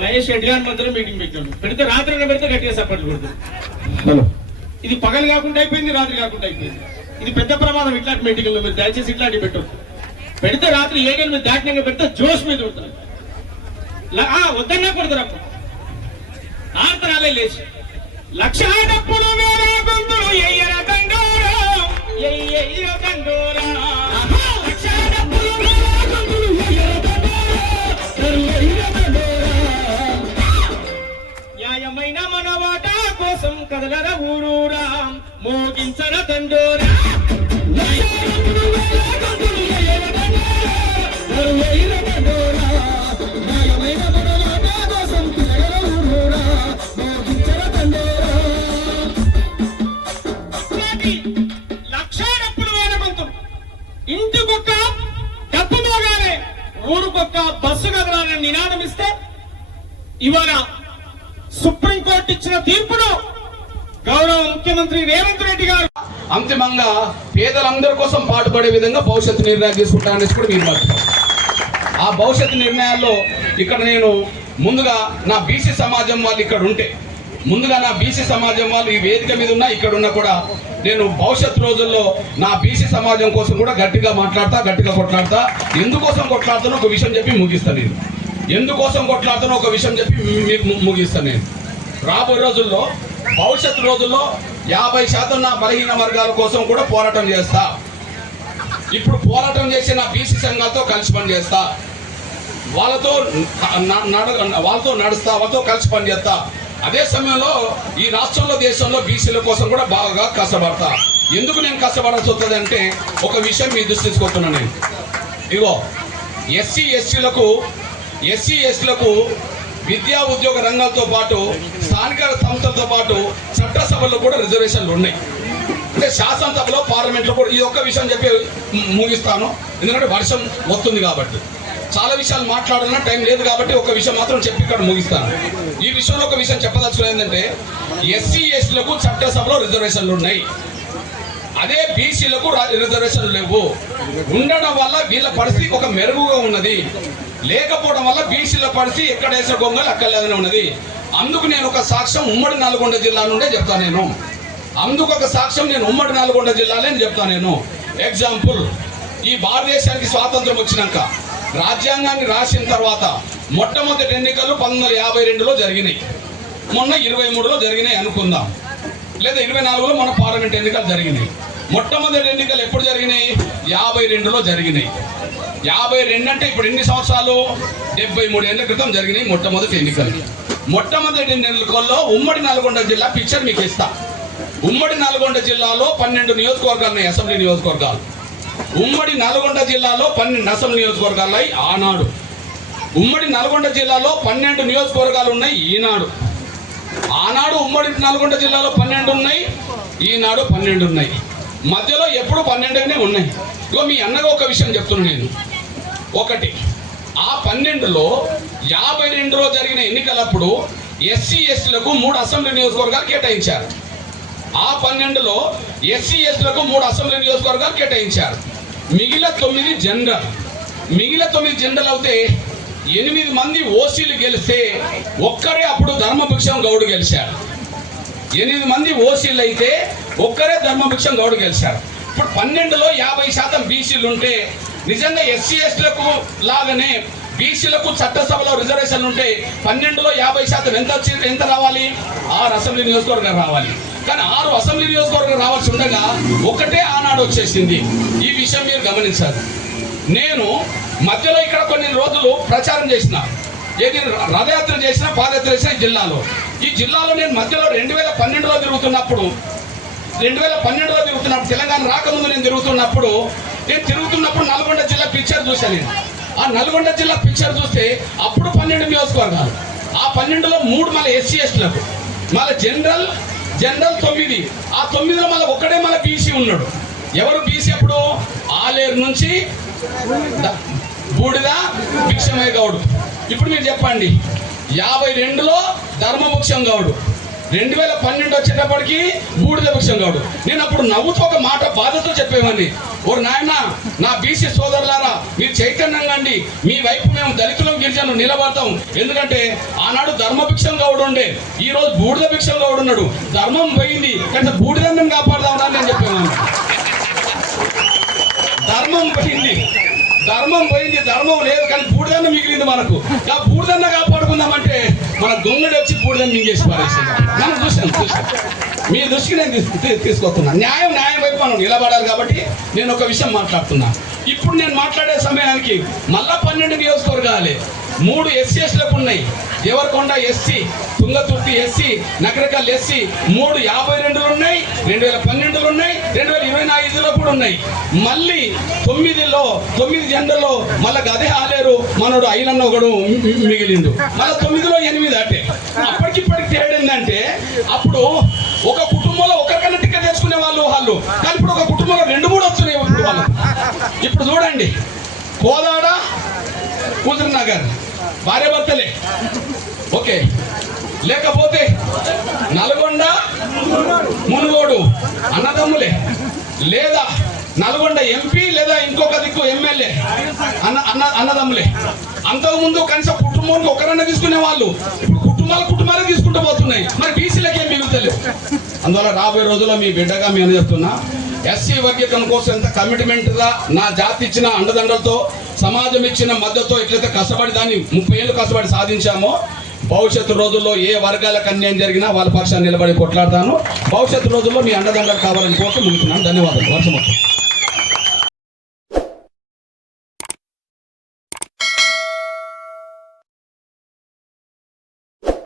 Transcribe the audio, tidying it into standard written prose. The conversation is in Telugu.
మహేష్ రెడ్డి గారి మధ్యలో మీటింగ్ పెట్టాడు. పెడితే రాత్రి పెడితే గట్టిగా సపోర్ట్లు కొడుతుంది. ఇది పగలు కాకుండా అయిపోయింది, రాత్రి కాకుండా అయిపోయింది. ఇది పెద్ద ప్రమాదం. ఇట్లాంటి మీటింగ్లో మీరు దయచేసి ఇట్లాంటి పెట్టదు. పెడితే రాత్రి 7 మీద దాటినాక పెడితే జోష్ మీద ఉంటుంది. వద్దన్నా కొడతారు. అప్పుడు ఆర్తరాలే లేచి లక్ష డప్పులు వేరే గొంతులు ఎయ్యర దండోరా ఎయ్యర దండోరా న్యాయమైన మన వాటా కోసం కదలర ఊరూరా మోగించర దండోరా ఇంటికొక్క డబ్బు మోగానే ఊరుకొక్క బస్సు కదలాలని నినాదం ఇస్తే ఇవాళ సుప్రీంకోర్టు ఇచ్చిన తీర్పును గౌరవ ముఖ్యమంత్రి రేవంత్ రెడ్డి గారు అంతిమంగా పేదలందరి కోసం పాటుపడే విధంగా భవిష్యత్తు నిర్ణయాలు తీసుకుంటానని కూడా మీరు మాట్లాడారు. ఆ భవిష్యత్తు నిర్ణయాల్లో ఇక్కడ నేను ముందుగా నా బీసీ సమాజం వాళ్ళు ఇక్కడ ఉంటే ముందుగా నా బీసీ సమాజం వాళ్ళు ఈ వేదిక మీద ఉన్నా ఇక్కడ ఉన్నా కూడా నేను భవిష్యత్తు రోజుల్లో నా బీసీ సమాజం కోసం కూడా గట్టిగా మాట్లాడతా, గట్టిగా కొట్లాడతా. ఎందుకోసం కొట్లాడుతానో ఒక విషయం చెప్పి ముగిస్తాను నేను. ఎందుకోసం కొట్లాడుతానో ఒక విషయం చెప్పి ముగిస్తాను నేను. రాబోయే రోజుల్లో భవిష్యత్తు రోజుల్లో 50% నా బలహీన వర్గాల కోసం కూడా పోరాటం చేస్తా. ఇప్పుడు పోరాటం చేసి నా బీసీ సంఘాలతో కలిసి పని చేస్తా, వాళ్ళతో నడుస్తా, వాళ్ళతో కలిసి పని చేస్తా. అదే సమయంలో ఈ రాష్ట్రంలో దేశంలో బీసీల కోసం కూడా బాగా కష్టపడతా. ఎందుకు నేను కష్టపడాల్సి వస్తుంది అంటే ఒక విషయం మీ దృష్టి తీసుకొస్తున్నాను నేను. ఇగో ఎస్సీ ఎస్టీలకు విద్యా ఉద్యోగ రంగాలతో పాటు స్థానిక సంస్థలతో పాటు చట్టసభల్లో కూడా రిజర్వేషన్లు ఉన్నాయి. అంటే శాసనసభలో పార్లమెంట్లో కూడా ఈ ఒక్క విషయం చెప్పి ముగిస్తాను. ఎందుకంటే వర్షం వస్తుంది కాబట్టి చాలా విషయాలు మాట్లాడాలన్నా టైం లేదు కాబట్టి ఒక విషయం మాత్రం చెప్పి ఇక్కడ ముగిస్తాను. ఈ విషయంలో ఒక విషయం చెప్పదలుచుకున్నది ఏంటంటే ఎస్సీ ఎస్టీలకు చట్టసభలో రిజర్వేషన్లు ఉన్నాయి. అదే బీసీలకు రిజర్వేషన్లు లేవు. ఉండడం వల్ల వీళ్ళ పరిస్థితి ఒక మెరుగుగా ఉన్నది. లేకపోవడం వల్ల బీసీల పరిస్థితి ఎక్కడ వేసే గొంగలు అక్కర్లేదని ఉన్నది. అందుకు నేను ఒక సాక్ష్యం ఉమ్మడి నల్గొండ జిల్లా నుండే చెప్తాను నేను. అందుకు ఒక సాక్ష్యం నేను ఉమ్మడి నల్గొండ జిల్లాలే చెప్తాను నేను. ఎగ్జాంపుల్, ఈ భారతదేశానికి స్వాతంత్రం వచ్చినాక రాజ్యాంగాన్ని రాసిన తర్వాత మొట్టమొదటి ఎన్నికలు 1952లో జరిగినాయి. మొన్న 23లో జరిగినాయి అనుకుందాం, లేదా 24లో మన పార్లమెంట్ ఎన్నికలు జరిగినాయి. మొట్టమొదటి ఎన్నికలు ఎప్పుడు జరిగినాయి? 52లో జరిగినాయి. 52 అంటే ఇప్పుడు ఎన్ని సంవత్సరాలు? 73 ఏళ్ల క్రితం జరిగినాయి మొట్టమొదటి ఎన్నికలు. మొట్టమొదటి ఎన్నికల్లో ఉమ్మడి నల్గొండ జిల్లా పిక్చర్ మీకు ఇస్తా. ఉమ్మడి నల్గొండ జిల్లాలో 12 నియోజకవర్గాలు ఉన్నాయి, అసెంబ్లీ నియోజకవర్గాలు. ఉమ్మడి నల్గొండ జిల్లాలో 12 అసెంబ్లీ నియోజకవర్గాలు ఆనాడు. ఉమ్మడి నల్గొండ జిల్లాలో 12 నియోజకవర్గాలు ఉన్నాయి ఈనాడు. ఆనాడు ఉమ్మడి నల్గొండ జిల్లాలో 12 ఉన్నాయి, ఈనాడు 12 ఉన్నాయి. మధ్యలో ఎప్పుడు 12 ఉన్నాయి. ఇగో మీ అన్నగా ఒక విషయం చెప్తున్నాను నేను. ఒకటి, ఆ 12లో 52లో జరిగిన ఎన్నికలప్పుడు ఎస్సీ ఎస్టీలకు 3 అసెంబ్లీ నియోజకవర్గాలు కేటాయించారు. ఆ 12లో ఎస్సీ ఎస్టీలకు 3 అసెంబ్లీ నియోజకవర్గాలు కేటాయించారు. మిగిలిన 9 జనరల్. మిగిలిన 9 జనరల్ అయితే 8 మంది ఓసీలు గెలిస్తే ఒక్కరే అప్పుడు ధర్మభిక్షం గౌడ్ గెలిచారు. 8 మంది ఓసీలు అయితే ఒక్కరే ధర్మభిక్షం గౌడ్ గెలిచారు. ఇప్పుడు 12లో 50% బీసీలు ఉంటే నిజంగా ఎస్సీ ఎస్టీలకు లాగానే బీసీలకు చట్టసభలో రిజర్వేషన్లు ఉంటే 12లో 50% ఎంత రావాలి? 6 అసెంబ్లీ నియోజకవర్గాలు రావాలి. కానీ 6 అసెంబ్లీ నియోజకవర్గాలు రావాల్సి ఉండగా ఒకటే ఆనాడు వచ్చేసింది. ఈ విషయం మీరు గమనించాలి. నేను మధ్యలో ఇక్కడ కొన్ని రోజులు ప్రచారం చేసిన, ఏది రథయాత్ర చేసిన, పాదయాత్ర చేసిన జిల్లాలో. ఈ జిల్లాలో నేను మధ్యలో 2012లో తిరుగుతున్నప్పుడు తెలంగాణ రాకముందు నేను తిరుగుతున్నప్పుడు నల్గొండ జిల్లా పిక్చర్ చూశాను నేను. ఆ నల్గొండ జిల్లా పిక్చర్ చూస్తే అప్పుడు 12 నియోజకవర్గాలు. ఆ 12లో 3 మళ్ళీ ఎస్సీ ఎస్టీలకు, మళ్ళీ జనరల్ 9. ఆ 9లో మళ్ళీ ఒక్కడే మళ్ళీ బీసీ ఉన్నాడు. ఎవరు బీసీ? అప్పుడు ఆలేరు నుంచి బూడిద భిక్షమయ్య గౌడ్. ఇప్పుడు మీరు చెప్పండి, 52లో ధర్మభిక్షం గౌడ్, 2012 వచ్చేటప్పటికి బూడిద భిక్షం గౌడు. నేను అప్పుడు నవ్వుతూ ఒక మాట బాధతో చెప్పేవాడిని, ఓ నాయన నా బీసీ సోదరులారా మీరు చైతన్యంగా అండి, మీ వైపు మేము దళితులం గిరిజను నిలబడతాం. ఎందుకంటే ఆనాడు ధర్మభిక్షం గౌడు ఉండే, ఈ రోజు బూడిద భిక్షం గౌడు ఉన్నాడు. ధర్మం పోయింది కానీ బూడిదన్నం కాపాడదామని నేను చెప్పేవాడిని. ధర్మం పోయింది, ధర్మం లేదు కానీ బూడిదన్న మిగిలింది మనకు. ఆ బూడిదన్న కాపాడుకుందామంటే మన దొంగడు వచ్చి బూడిదన్న మింగేసి పారేసింది. మనం చూసాం. మీ దృష్టికి నేను తీసుకొస్తున్నా. న్యాయం వైపు మనం నిలబడాలి కాబట్టి నేను ఒక విషయం మాట్లాడుతున్నా. ఇప్పుడు నేను మాట్లాడే సమయానికి మళ్ళా 12 నియోజకవర్గాలే 3 SCSలకు ఉన్నాయి. Devarakonda SC, Thungathurthi SC, Nagarkurnool SC 3 52 ఉన్నాయి, 2012 ఉన్నాయి, 2025లో కూడా ఉన్నాయి. మళ్ళీ 9 జెండర్లో మళ్ళీ గదే ఆలేరు మనోడు ఐలన్న ఒకడు మిగిలిండు. మళ్ళీ 9లో 8 అంటే అప్పటికిప్పటికి తేడిందంటే అప్పుడు ఒక కుటుంబంలో ఒకరికన్నా టికెట్ తెచ్చుకునే వాళ్ళు కానీ ఇప్పుడు ఒక కుటుంబంలో 2-3 వస్తున్నాయి ఇప్పుడు వాళ్ళు. ఇప్పుడు చూడండి, కోదాడ హుజూర్ నగర్ భార్య భర్తలే, ఓకే. లేకపోతే నల్గొండ మునుగోడు అన్నదమ్ములే, లేదా నల్గొండ ఎంపీ లేదా ఇంకొక దిక్కు ఎమ్మెల్యే అన్నదమ్ములే. అంతకుముందు కనీసం కుటుంబానికి ఒకరన్నా తీసుకునే వాళ్ళు, ఇప్పుడు కుటుంబాలు తీసుకుంటూ పోతున్నాయి. మరి బీసీలకి ఏం మిగులుతలేదు. అందువల్ల రాబోయే రోజుల్లో మీ బిడ్డగా మేము చెప్తున్నా, ఎస్సీ వర్గీకరణ కోసం ఎంత కమిట్మెంట్గా నా జాతి ఇచ్చిన అండదండలతో సమాజం ఇచ్చిన మద్దతుతో ఎట్లయితే కష్టపడి దాన్ని 30 ఏళ్ళు కష్టపడి సాధించామో, భవిష్యత్తు రోజుల్లో ఏ వర్గాలకు అన్యాయం జరిగినా వాళ్ళ పక్షాన్ని నిలబడి కొట్లాడతాను. భవిష్యత్తు రోజుల్లో మీ అండదండలు కావాలని కోరుతూ ముగిస్తున్నాను. ధన్యవాదాలు. వర్షం.